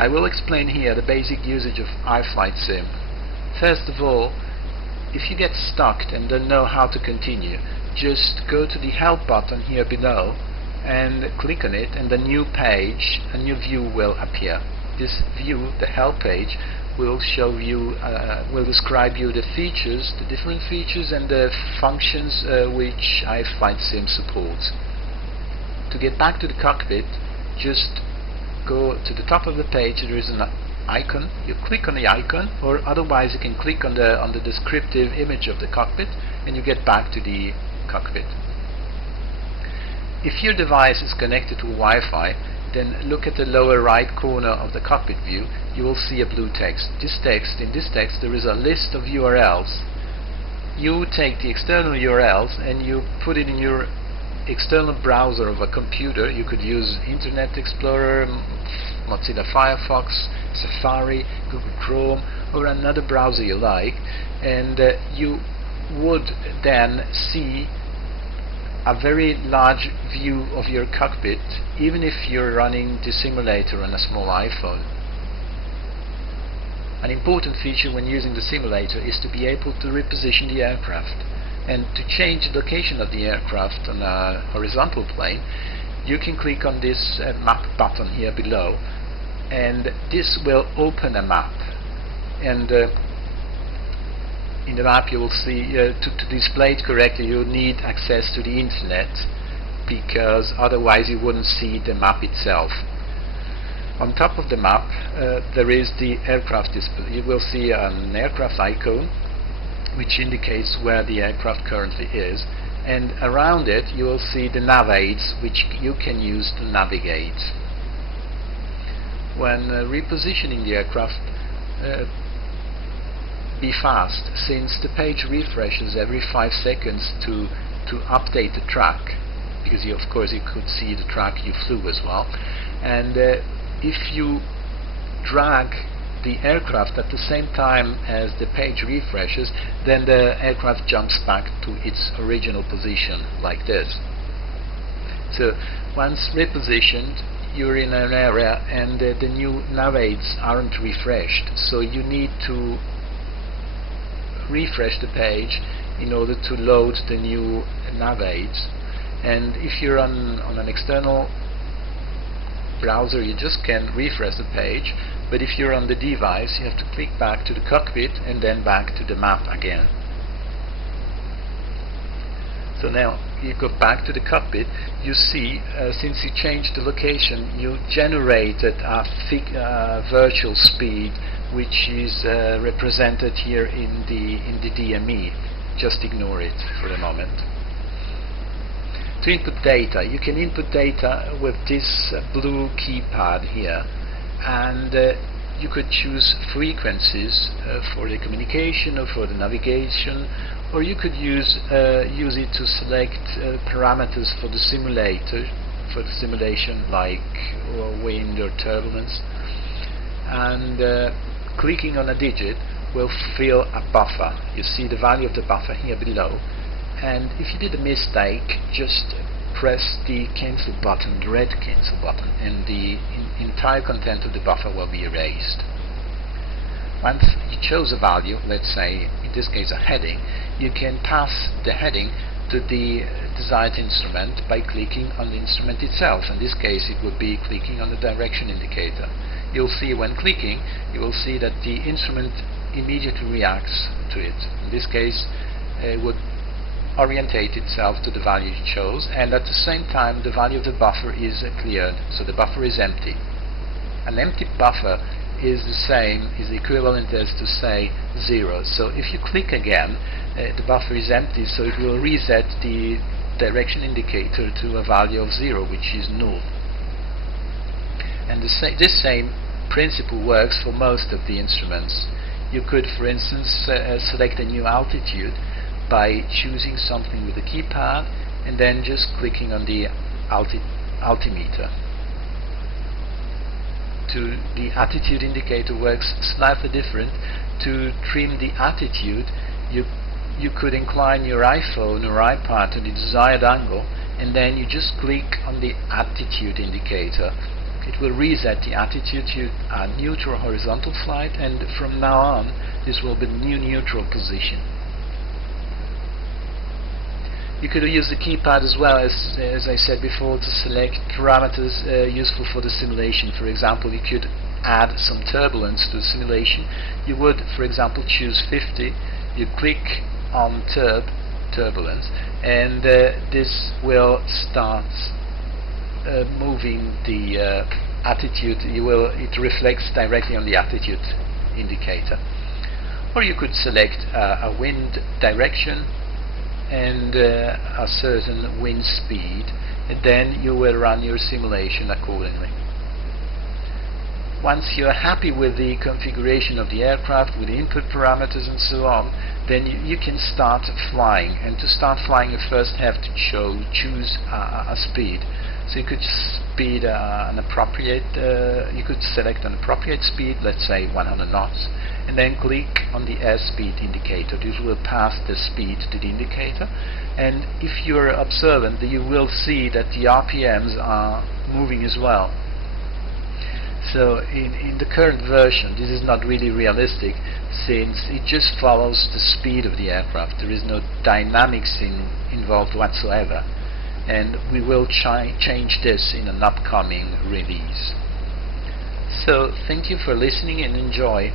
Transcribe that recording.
I will explain here the basic usage of iFlightSim. First of all, if you get stuck and don't know how to continue, just go to the help button here below and click on it, and a new page, a new view will appear. This view, the help page, will show you, will describe you the features, the different features and the functions which iFlightSim supports. To get back to the cockpit, just go to the top of the page. There is an icon. You click on the icon, or otherwise you can click on the descriptive image of the cockpit, and you get back to the cockpit. If your device is connected to Wi-Fi, then look at the lower right corner of the cockpit view. You will see a blue text. In this text there is a list of URLs. You take the external URLs and you put it in your external browser of a computer. You could use Internet Explorer, Mozilla Firefox, Safari, Google Chrome, or another browser you like, and you would then see a very large view of your cockpit, even if you're running the simulator on a small iPhone. An important feature when using the simulator is to be able to reposition the aircraft. And to change the location of the aircraft on a horizontal plane, you can click on this map button here below, and this will open a map. And in the map you will see, to display it correctly, you need access to the internet, because otherwise you wouldn't see the map itself. On top of the map there is the aircraft display. You will see an aircraft icon which indicates where the aircraft currently is, and around it you will see the nav aids which you can use to navigate. When repositioning the aircraft, be fast, since the page refreshes every 5 seconds to update the track, because of course you could see the track you flew as well. And if you drag the aircraft at the same time as the page refreshes, then the aircraft jumps back to its original position like this. So once repositioned, you're in an area and the new nav aids aren't refreshed, so you need to refresh the page in order to load the new nav aids. And if you're on an external browser, you just can refresh the page, but if you're on the device, you have to click back to the cockpit and then back to the map again. So now you go back to the cockpit, you see, since you changed the location, you generated a virtual speed which is represented here in the DME. Just ignore it for the moment. To input data, you can input data with this blue keypad here, and you could choose frequencies for the communication or for the navigation, or you could use it to select parameters for the simulation like wind or turbulence. And clicking on a digit will fill a buffer. You see the value of the buffer here below, and if you did a mistake, just press the cancel button, the red cancel button, and the entire content of the buffer will be erased. Once you chose a value, let's say in this case a heading, you can pass the heading to the desired instrument by clicking on the instrument itself. In this case it would be clicking on the direction indicator. You'll see when clicking, you will see that the instrument immediately reacts to it. In this case it would orientate itself to the value you chose, and at the same time the value of the buffer is cleared, so the buffer is empty. An empty buffer is the equivalent as to say 0. So if you click again, the buffer is empty, so it will reset the direction indicator to a value of 0, which is null. And this same principle works for most of the instruments. You could, for instance, select a new altitude by choosing something with the keypad and then just clicking on the altimeter. The attitude indicator works slightly different. To trim the attitude, you could incline your iPhone or iPod to the desired angle, and then you just click on the attitude indicator. it will reset the attitude to a neutral horizontal flight, and from now on this will be the new neutral position. You could use the keypad as well, as I said before, to select parameters useful for the simulation. For example, you could add some turbulence to the simulation. You would, for example, choose 50, you click on turbulence, and this will start moving the attitude. It reflects directly on the attitude indicator. Or you could select a wind direction and a certain wind speed, and then you will run your simulation accordingly. Once you are happy with the configuration of the aircraft, with the input parameters and so on, then you can start flying. And to start flying, you first have to choose a speed. So you could you could select an appropriate speed, let's say 100 knots, and then click on the airspeed indicator. This will pass the speed to the indicator, and if you're observant, you will see that the RPMs are moving as well. So in the current version, this is not really realistic, since it just follows the speed of the aircraft. There is no dynamics involved whatsoever, and we will change this in an upcoming release. So thank you for listening and enjoy.